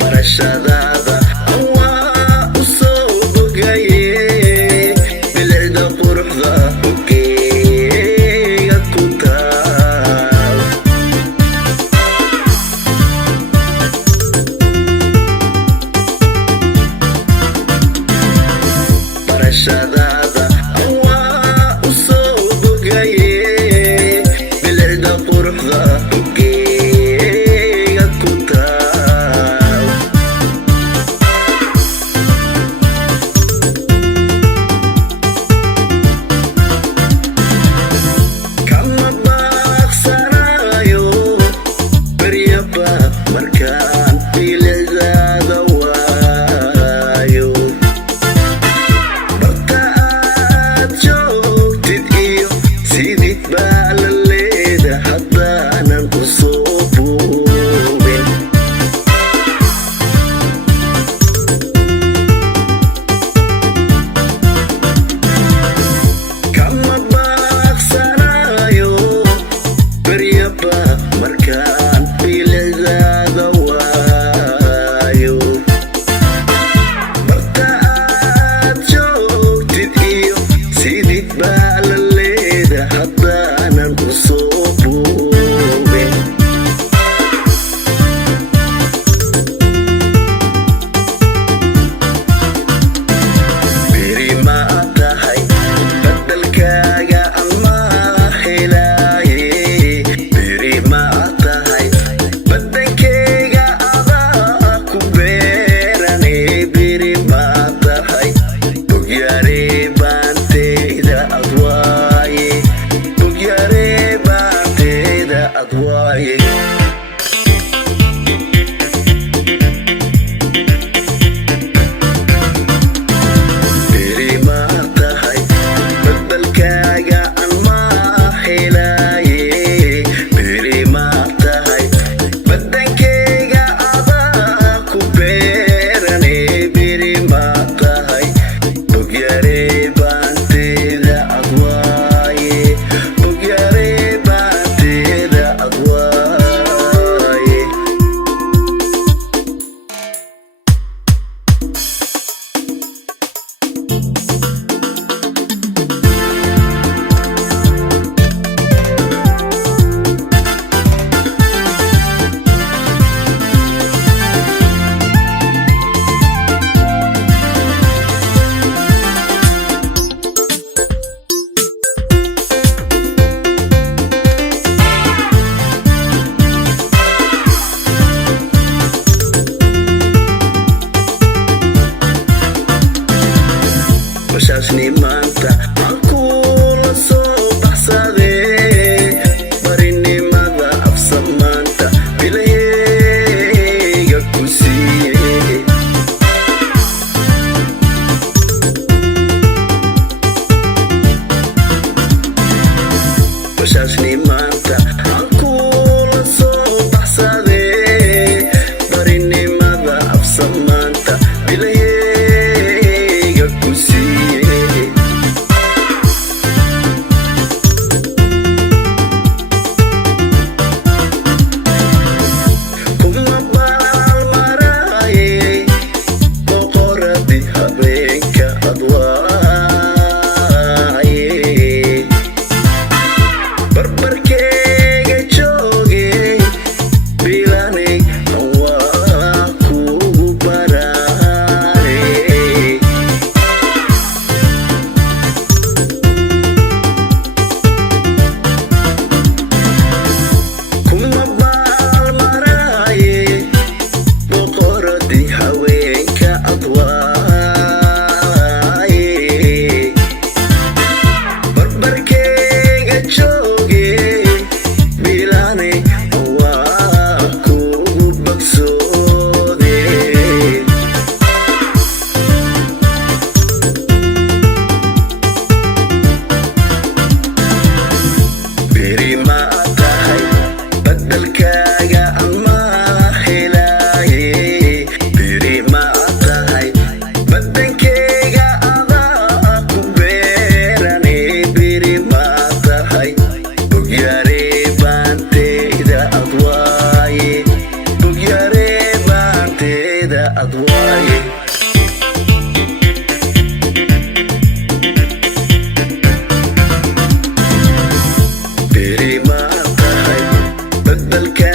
barashadaada waa u soo bogaye bilicda quruxda bukeega ku taal barashadaada waa u soo bogaye bilicda quruxda bukeega ku taal kama baaqsanayo baryaba markaan bilicdaada waayo barta aad joogtid iyo sidid baa la leeda haddaanan ku soo buubin kama baaqsanayo baryaba markaan bilicdaada waayo barta aad joogtid iyo sidid baa la leeda haddaanan ku soo buubin beri ma tahay badalkaaga ama helaaye beri ma tahay badankeyga adaa ku beerane beri ma tahay bogyare baanteeda ad waaye bogyare baanteeda ad waaye beri ma tahay badalkaaga ama helaaye beri ma tahay badankeyga adaa ku beerane beri ma tahay bogyare baanteeda ad waaye bogyare baanteeda ad waaye bashaashni maanta aan kula soo baxsadee barinimada afsamaanta bilayga ku siiyey bashaashni maanta aan kula soo baxsadee barinimada afsamaanta bilayga ku siiyey بدلك